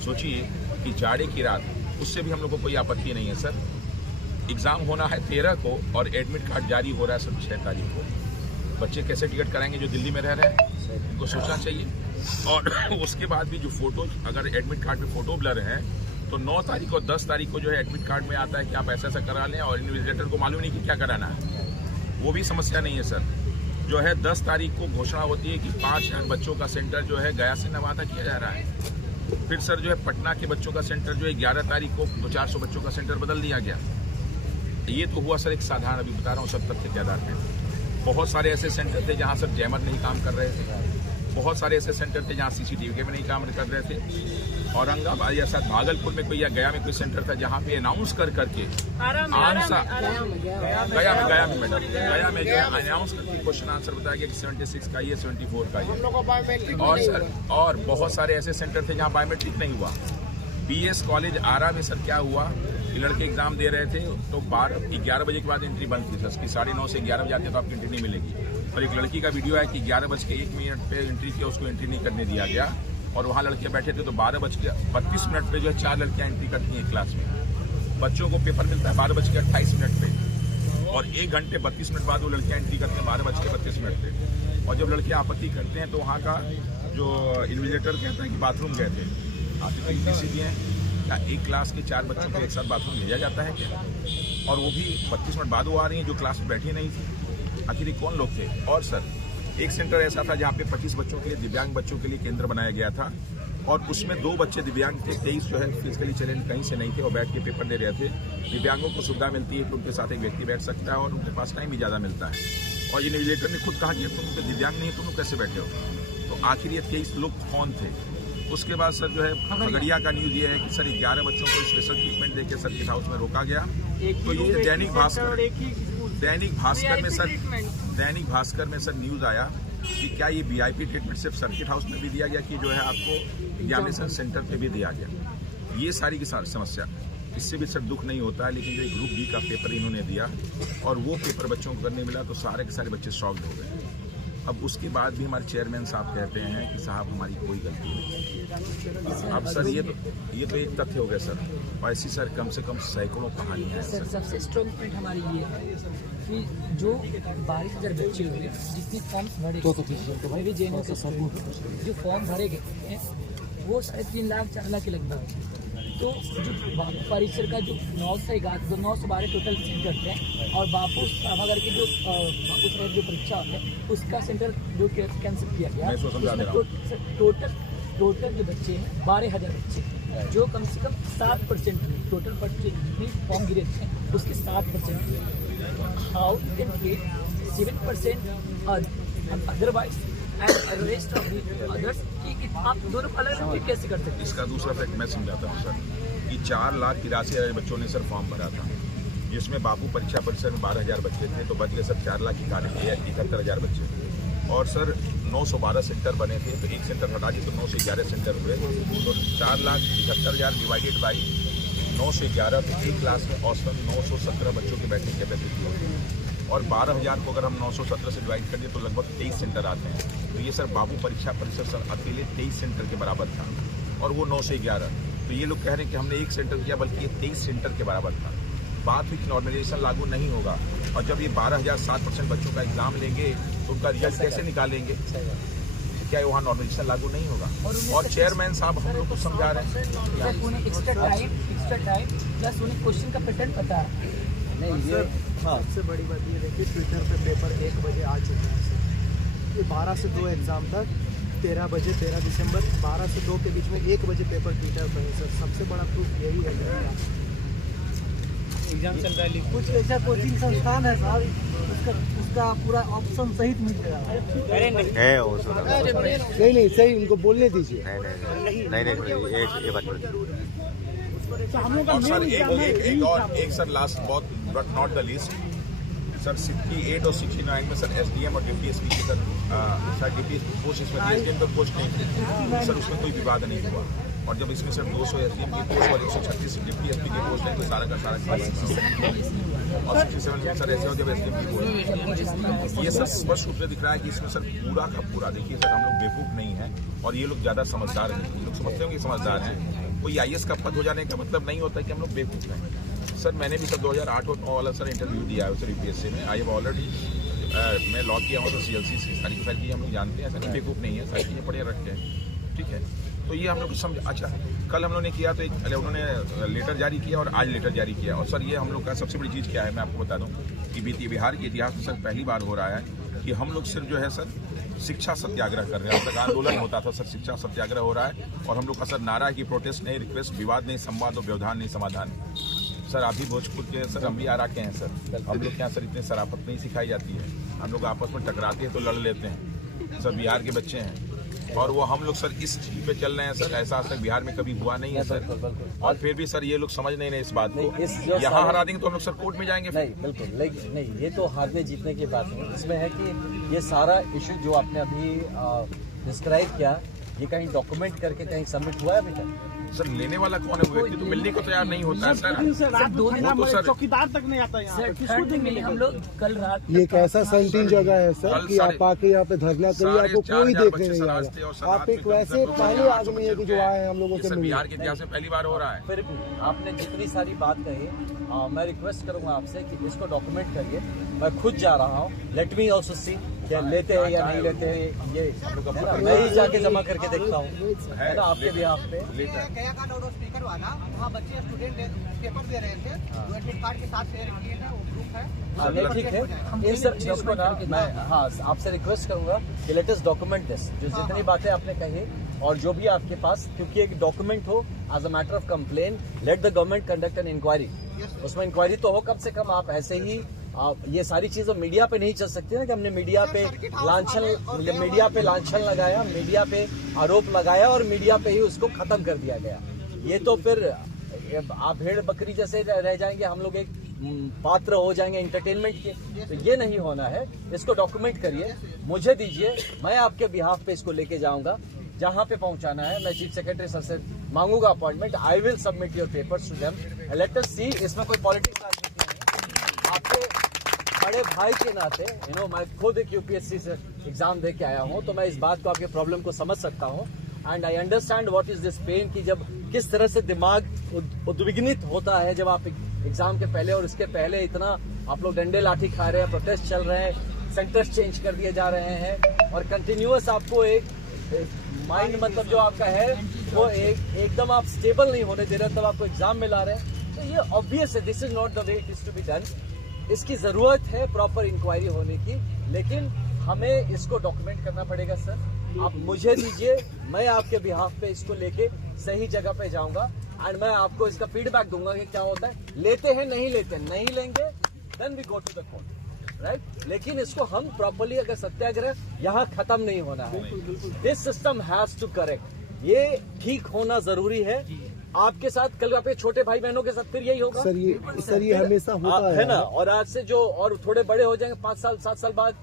सोचिए कि जाड़े की रात, उससे भी हम लोग को कोई आपत्ति नहीं है सर। एग्ज़ाम होना है 13 को और एडमिट कार्ड जारी हो रहा है सर 6 तारीख को। बच्चे कैसे टिकट कराएंगे जो दिल्ली में रह रहे हैं? इनको सोचना चाहिए। और उसके बाद भी जो फोटो, अगर एडमिट कार्ड में फोटो ब्लर है तो 9 तारीख और 10 तारीख को जो है एडमिट कार्ड में आता है कि आप ऐसा करा लें और इन्विजिलेटर को मालूम नहीं कि क्या कराना है। वो भी समस्या नहीं है सर। जो है 10 तारीख को घोषणा होती है कि 5,000 बच्चों का सेंटर जो है गया से नवादा किया जा रहा है। फिर सर जो है पटना के बच्चों का सेंटर जो है 11 तारीख को 400 बच्चों का सेंटर बदल दिया गया। ये तो हुआ सर एक साधारण, अभी बता रहा हूँ सब तथ्य के आधार पर। बहुत सारे ऐसे सेंटर थे जहाँ सर जैमर नहीं काम कर रहे थे। बहुत सारे ऐसे सेंटर थे जहाँ CCTV कैमरे नहीं काम कर रहे थे। औरंगाबाद या शायद भागलपुर में कोई या गया में कोई सेंटर था जहाँ पे अनाउंस करके गया में जो अनाउंस करके क्वेश्चन आंसर बताया गया कि 76 का ये 74 का ये। और सर और बहुत सारे ऐसे सेंटर थे जहाँ बायोमेट्रिक नहीं हुआ। BS कॉलेज आरा में सर क्या हुआ कि लड़के एग्जाम दे रहे थे तो 11 बजे के बाद एंट्री बंद थी सर। 9:30 से 11 बजे आते तो आपकी एंट्री नहीं मिलेगी। और एक लड़की का वीडियो है कि 11:01 पे एंट्री किया, उसको एंट्री नहीं करने दिया गया और वहाँ लड़कियां बैठे थे तो 12:32 पे जो है 4 लड़कियां एंट्री करती हैं क्लास में। बच्चों को पेपर मिलता है 12:28 पे और 1 घंटे 32 मिनट बाद वो लड़कियां एंट्री करते हैं 12:32 पे। और जब लड़कियां आपत्ति करते हैं तो वहाँ का जो इन्विजिलेटर कहता है कि बाथरूम गए थे। आप इतनी सीधी हैं क्या? एक क्लास के 4 बच्चों को एक साथ बाथरूम भेजा जाता है क्या? और वो भी 32 मिनट बाद वो आ रही हैं जो क्लास में बैठी नहीं थी। आखिर ये कौन लोग थे? और सर एक सेंटर ऐसा था जहाँ पे 25 बच्चों के लिए, दिव्यांग बच्चों के लिए केंद्र बनाया गया था और उसमें 2 बच्चे दिव्यांग थे, 23 जो है फिजिकली चैलेंज कहीं से नहीं थे और बैठ के पेपर दे रहे थे। दिव्यांगों को सुविधा मिलती है कि उनके साथ एक व्यक्ति बैठ सकता है और उनके पास टाइम भी ज़्यादा मिलता है। और इन्विजिलेटर ने खुद कहा कि तुम दिव्यांग नहीं है, तुम कैसे बैठे हो? तो आखिर ये 23 लोग कौन थे? उसके बाद सर जो है खगड़िया का न्यूज ये है कि सर 11 बच्चों को स्पेशल ट्रीटमेंट देकर सर्किट हाउस में रोका गया। तो ये दैनिक भास्कर में सर न्यूज आया कि क्या ये VIP ट्रीटमेंट सिर्फ सर्किट हाउस में भी दिया गया कि जो है आपको एग्जामिनेशन सेंटर पे भी दिया गया। ये सारी की सारी समस्या, इससे भी सर दुख नहीं होता है। लेकिन जो ग्रुप D का पेपर इन्होंने दिया और वो पेपर बच्चों को करने मिला तो सारे के सारे बच्चे शॉक्ड हो गए। अब उसके बाद भी हमारे चेयरमैन साहब कहते हैं कि साहब हमारी कोई गलती नहीं। अब सर ये तो एक तथ्य हो गया सर। और ऐसी सर कम से कम सैकड़ों कहानियां हैं सर। सबसे स्ट्रॉन्ग पॉइंट हमारी ये है कि जो 22,000 बच्चे हुए जितने फॉर्म्स भरे गए JNU के जो फॉर्म भरे गए हैं वो 3.5 लाख 4 लाख के लगभग। तो जो बापू परिसर का जो 9 से 12 टोटल सेंटर थे और बापू सभागार की जो परीक्षा होते हैं उसका सेंटर जो कैंसिल किया गया। टोटल जो बच्चे हैं 12,000 बच्चे जो कम से कम 7% टोटल बच्चे जितने फॉर्म गिरे थे उसके 7% हुए। How you can get 7% otherwise and rest of the others कि आप दोनों अलग कैसे कर सकते हैं? इसका दूसरा फैक्ट मैं समझाता हूँ सर कि 4,83,000 बच्चों ने सर फॉर्म भरा था, जिसमें बापू परीक्षा परिसर में 12,000 बच्चे थे तो बच गए सर 4,71,000 बच्चे। और सर 912 सेंटर बने थे तो एक सेंटर हटा के तो 9 से 11 सेंटर हुए तो 4,71,000 डिवाइडेड बाई 9 से 11 तो एक क्लास में औसतन 917 बच्चों की बैठने की कैपेसिटी होती है। और 12,000 को अगर हम 917 से डिवाइड कर दें तो लगभग 23 सेंटर आते हैं। तो ये सर बाबू परीक्षा परिसर सर अकेले 23 सेंटर के बराबर था और वो 9 से 11। तो ये लोग कह रहे हैं कि हमने 1 सेंटर किया बल्कि ये 23 सेंटर के बराबर था। बात हुई कि नॉर्मलाइजेशन लागू नहीं होगा और जब ये 12,007% बच्चों का एग्जाम लेंगे तो उनका रिजल्ट कैसे निकालेंगे? क्या वहाँ नॉर्मलाइजेशन लागू नहीं होगा? और चेयरमैन साहब हम लोग को समझा रहे हैं उन्हें एक्स्ट्रा टाइम प्लस उन्हें क्वेश्चन का पैटर्न पता है। सबसे बड़ी बात ये देखिए ट्विटर पे पेपर 1 बजे आ चुका है सर। ये 12 से 2 एग्जाम तक 13 बजे 13 दिसंबर 12 से 2 के बीच में 1 बजे पेपर ट्विटर पर है सर। सबसे बड़ा प्रूफ यही है एग्जाम चल रहा है। कुछ ऐसा कोचिंग संस्थान है साहब उसका पूरा ऑप्शन सहित मिल रहा है। नहीं सही उनको बोलने दीजिए। और सर एक सर लास्ट बहुत but not the least sir 68 और 69 में सर SDM और डिप्टी एसपी के सर डिप्टी पोस्ट इसमें SDM पर पोस्ट नहीं थी सर, उसमें कोई विवाद नहीं हुआ। और जब इसमें सर 200 SDM की पोस्ट और 136 डिप्टी एसपी की पोस्ट है तो सारा का सारा और 67 में सर ऐसे हो जब SDM की पोस्ट। ये सर स्पष्ट रूप से दिख रहा है कि इसमें सर पूरा का पूरा देखिए सर हम लोग बेवकूफ़ नहीं है और ये लोग ज़्यादा समझदार हैं। ये लोग समझते होंगे समझदार हैं कोई IAS का पद हो जाने का मतलब नहीं होता कि हम लोग बेवकूफ़ हैं। सर मैंने भी सर 2008 और 9 वाला सर इंटरव्यू दिया है सर UPSC में। आई हैव ऑलरेडी मैं लॉ किया हूँ तो CLC से सारी की सारी चीज़ें हम लोग जानते हैं, ऐसा नहीं बेवकूफ़ नहीं है, सारी चीज़ें पढ़े रखते हैं, ठीक है। तो ये हम लोग समझ। अच्छा कल हम लोग ने किया तो उन्होंने लेटर जारी किया और आज लेटर जारी किया। और सर ये हम लोग का सबसे बड़ी चीज़ क्या है मैं आपको बता दूँ कि बिहार के इतिहास में सर पहली बार हो रहा है कि हम लोग सिर्फ जो है सर शिक्षा सत्याग्रह कर रहे हैं। अब तक आंदोलन होता था, सर शिक्षा सत्याग्रह हो रहा है और हम लोग का सर नारा है कि प्रोटेस्ट नहीं, रिक्वेस्ट, विवाद नहीं, संवाद और व्यवधान नहीं, समाधान। सर आप भी भोजपुर के सर, हम भी आरा के हैं सर। हम लोग के यहाँ सर इतने शराफत नहीं सिखाई जाती है, हम लोग आपस में टकराते हैं तो लड़ लेते हैं। सर बिहार के बच्चे हैं और वो हम लोग सर इस चीज पे चल रहे हैं सर, ऐसा आज तक बिहार में कभी हुआ नहीं है सर। और फिर भी सर ये लोग समझ नहीं रहे इस बात को। यहाँ हरा देंगे तो हम लोग सर कोर्ट में जाएंगे। नहीं बिल्कुल नहीं, ये तो हारने जीतने की बात नहीं। इसमें है कि ये सारा इशू जो आपने अभी डिस्क्राइब किया, ये कहीं डॉक्यूमेंट करके कहीं सबमिट हुआ है अभी तक? सर लेने वाला कौन है? व्यक्ति तो मिलने को तैयार नहीं होता है सर। 2 दिन तो सर चौकीदार तक नहीं आता यहाँ सर थर्ड दिन मिले हम लोग कल रात। ये एक ऐसा सेंटिंग जगह है सर कि आप आके यहाँ पे धरना करिए, आपको कोई देखने नहीं आएगा। आप एक वैसे पहले आदमी है कि जो आए हम लोगों से बिहार के इतिहास में पहली बार हो रहा है। फिर भी आपने जितनी सारी बात कही, मैं रिक्वेस्ट करूंगा आपसे कि इसको डॉक्यूमेंट करिए। मैं खुद जा रहा हूँ, लेट मी ऑल्सो सी क्या लेते हैं या नहीं लेते हैं, ये मैं ही जाके जमा करके देखता हूँ, है ना, आपके भी आप पे। गया का नोडो स्पीकर वाला, वहाँ बच्चे स्टूडेंट पेपर दे रहे थे, वो एडमिट कार्ड के साथ शेयर किए हैं, वो प्रूफ है। हाँ नहीं ठीक है, इन सब चीज को ना मैं आपसे रिक्वेस्ट करूंगा कि लेट अस डॉक्यूमेंट दिस, जो जितनी बातें आपने कही और जो भी आपके पास, क्योंकि एक डॉक्यूमेंट हो as a matter of complain, let the government conduct an inquiry. उसमें इंक्वायरी तो हो, कम से कम आप ऐसे ही ये सारी चीजें मीडिया पे नहीं चल सकती ना कि हमने मीडिया पे लांछन लगाया, मीडिया पे आरोप लगाया और मीडिया पे ही उसको खत्म कर दिया गया। ये तो फिर आप भेड़ बकरी जैसे रह जाएंगे, हम लोग एक पात्र हो जाएंगे एंटरटेनमेंट के, तो ये नहीं होना है। इसको डॉक्यूमेंट करिए, मुझे दीजिए, मैं आपके बिहाफ पे इसको लेके जाऊंगा जहां पे पहुंचाना है। मैं चीफ सेक्रेटरी सर से मांगूंगा appointment, I will submit your papers to them, let us see. इसमें कोई पॉलिटिक्स नहीं है। आपके बड़े भाई के नाते मैं खुद एक UPSC से एग्जाम दे के आया हूं, तो मैं इस बात को, आपके प्रॉब्लम को समझ सकता हूं। And I understand what is this pain, कि जब किस तरह से दिमाग उद्विग्नित होता है जब आप एग्जाम के पहले और इसके पहले इतना आप लोग डंडे लाठी खा रहे हैं, प्रोटेस्ट चल रहे हैं, सेंटर्स चेंज कर दिए जा रहे हैं और कंटिन्यूअस आपको एक माइंड मतलब जो आपका है वो एकदम आप स्टेबल नहीं होने दे रहे, तब आपको एग्जाम में ला रहे हैं। तो ये ऑब्वियस है, this is not the way it is to be done. इसकी जरूरत है प्रॉपर इंक्वायरी होने की, लेकिन हमें इसको डॉक्यूमेंट करना पड़ेगा सर। आप मुझे दीजिए, मैं आपके बिहाफ पे इसको लेके सही जगह पे जाऊंगा एंड मैं आपको इसका फीडबैक दूंगा कि क्या होता है। लेते हैं नहीं लेते, नहीं लेंगे then we go to the court, right. लेकिन इसको हम प्रॉपरली, अगर सत्याग्रह यहाँ खत्म नहीं होना है, this system has to correct, ये ठीक होना जरूरी है। आपके साथ कल आपके छोटे भाई बहनों के साथ फिर यही होगा सर, ये हमेशा होता है ना। और आज से जो और थोड़े बड़े हो जाएंगे 5 साल 7 साल बाद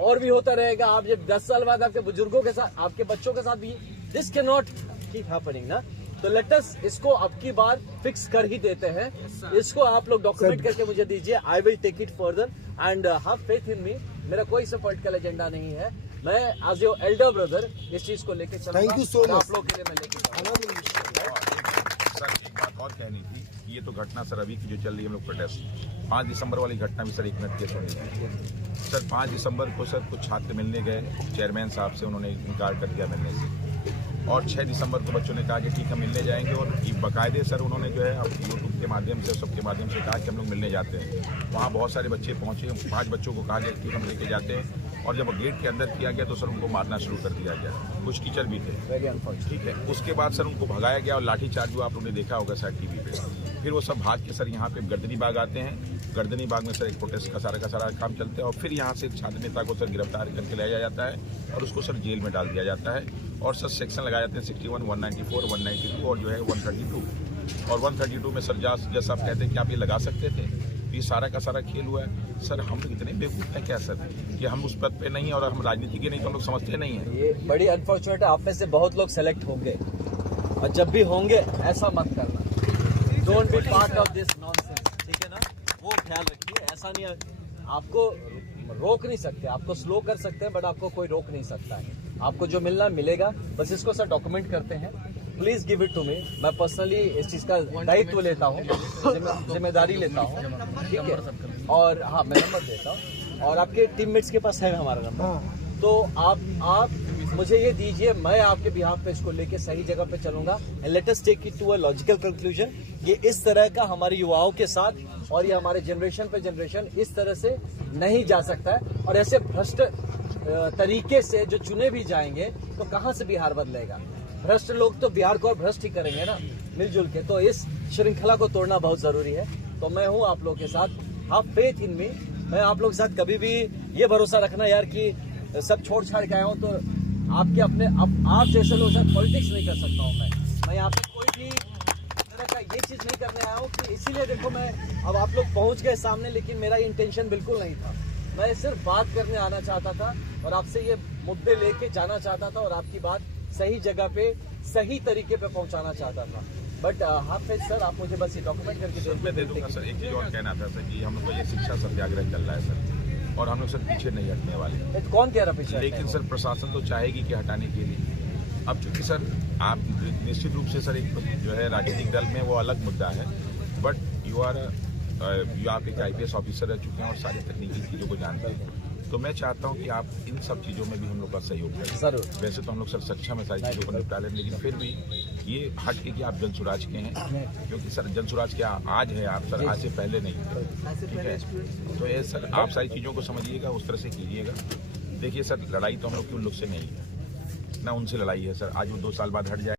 और भी होता रहेगा। आप जब 10 साल बाद आपके बुजुर्गों के साथ, आपके बच्चों के साथ भी this can not keep happening ना। तो लेट अस इसको अब की बार फिक्स कर ही देते हैं। इसको आप लोग डॉक्यूमेंट करके मुझे दीजिए, I will take it further and have faith in me. मेरा कोई सा पॉलिटिकल एजेंडा नहीं है, मैं एज योर एल्डर ब्रदर इस चीज को लेके चलूंगा। Thank you so much. आप लोग के लिए मैं लेके जाऊंगा। सर एक बात और कहनी थी, ये तो घटना सर अभी की जो चल रही है हम लोग प्रोटेस्ट, 5 दिसंबर वाली घटना भी सर 1 मिनट के सुनी। सर 5 दिसंबर को सर कुछ छात्र मिलने गए चेयरमैन साहब से, उन्होंने इनकार कर दिया मिलने से। और 6 दिसंबर को बच्चों ने कहा कि ठीक है मिलने जाएंगे, और बाकायदे सर उन्होंने जो है यूट्यूब के माध्यम से, सबके माध्यम से कहा कि हम लोग मिलने जाते हैं। वहाँ बहुत सारे बच्चे पहुँचे, 5 बच्चों को कहा गया कि हम लेके जाते हैं, और जब गेट के अंदर किया गया तो सर उनको मारना शुरू कर दिया गया। कुछ टीचर भी थे, ठीक है। उसके बाद सर उनको भगाया गया और लाठीचार्ज जो आप लोगों ने देखा होगा शायद टीवी पे। फिर वो सब भाग के सर यहाँ पे गर्दनी बाग आते हैं, गर्दनी बाग में सर एक प्रोटेस्ट का सारा काम चलता है, और फिर यहाँ से एक छात्र नेता को सर गिरफ्तार करके लाया जाता है और उसको सर जेल में डाल दिया जाता है। और सर सेक्शन लगाए जाते हैं 61, 194, 192 और जो है 132। और 132 में सर जैसा आप कहते हैं कि आप ये लगा सकते थे, ये सारा का सारा खेल हुआ है। सर हम लोग इतने बेवकूफ़ हैं क्या सर कि हम उस पद पे नहीं और हम राजनीति के नहीं, तो हम लोग समझते नहीं है। ये बड़ी अनफॉर्चुनेट है, आप में से बहुत लोग सेलेक्ट होंगे, और जब भी होंगे ऐसा मत करना, don't be part of this nonsense, ठीक है ना। वो ख्याल रखिए, ऐसा नहीं है, आपको रोक नहीं सकते, आपको स्लो कर सकते हैं बट आपको कोई रोक नहीं सकता है। आपको जो मिलना मिलेगा, बस इसको सर डॉक्यूमेंट करते हैं please give it to me. मैं पर्सनली इस चीज का दायित्व लेता हूँ, जिम्मेदारी लेता हूँ, ठीक है। और हाँ, मैं नंबर देता हूँ और आपके टीममेट्स के पास है हमारा नंबर। तो आप मुझे ये दीजिए, मैं आपके बिहाफ पे इसको लेके सही जगह पे चलूंगा। And let us take it to a logical conclusion. ये इस तरह का हमारे युवाओं के साथ और ये हमारे जनरेशन पे जनरेशन इस तरह से नहीं जा सकता है। और ऐसे भ्रष्ट तरीके से जो चुने भी जाएंगे तो कहाँ से बिहार बदलेगा? भ्रष्ट लोग तो बिहार को और भ्रष्ट ही करेंगे ना, मिलजुल के। तो इस श्रृंखला को तोड़ना बहुत जरूरी है। तो मैं हूँ आप लोगों के साथ, हैव फेथ इन मी। मैं आप लोगों के साथ कभी भी ये भरोसा रखना यार कि सब छोड़ छाड़ के आया हूँ तो आपके अपने आप जैसे लोग साथ पॉलिटिक्स नहीं कर सकता हूँ। मैं यहाँ पे कोई भी तरह का ये चीज नहीं करने आया हूँ कि इसीलिए देखो मैं अब आप लोग पहुंच गए सामने, लेकिन मेरा इंटेंशन बिल्कुल नहीं था। मैं सिर्फ बात करने आना चाहता था और आपसे ये मुद्दे लेके जाना चाहता था और आपकी बात सही जगह पे सही तरीके पे पहुंचाना चाहता था। बट हाफिज सर, आप मुझे बस ये डॉक्यूमेंट करके मैं दे दूंगा सर। एक चीज और कहना था सर कि हम लोग का ये शिक्षा सत्याग्रह चल रहा है सर, और हम लोग सर पीछे नहीं हटने वाले। कौन कह रहा पीछे? लेकिन सर प्रशासन तो चाहेगी कि हटाने के लिए। अब चूंकि सर आप निश्चित रूप से सर एक जो है राजनीतिक दल में वो अलग मुद्दा है, बट यू आप एक IPS ऑफिसर रह चुके हैं और सारी तकनीकी चीज़ों को जानते हैं। तो मैं चाहता हूं कि आप इन सब चीज़ों में भी हम लोग का सहयोग करें। जरूर। वैसे तो हम लोग सर सक्षम है सारी चीज़ों को निपटा लें, लेकिन फिर भी ये हट के कि आप जनसुराज के हैं, क्योंकि सर जनसुराज क्या आज है, आप सर आज से पहले नहीं थे, ठीक है। तो ये सर आप सारी चीज़ों को समझिएगा, उस तरह से कीजिएगा। देखिए सर, लड़ाई तो हम लोग की उन लोग से नहीं है ना, उनसे लड़ाई है सर। आज वो 2 साल बाद हट जाए।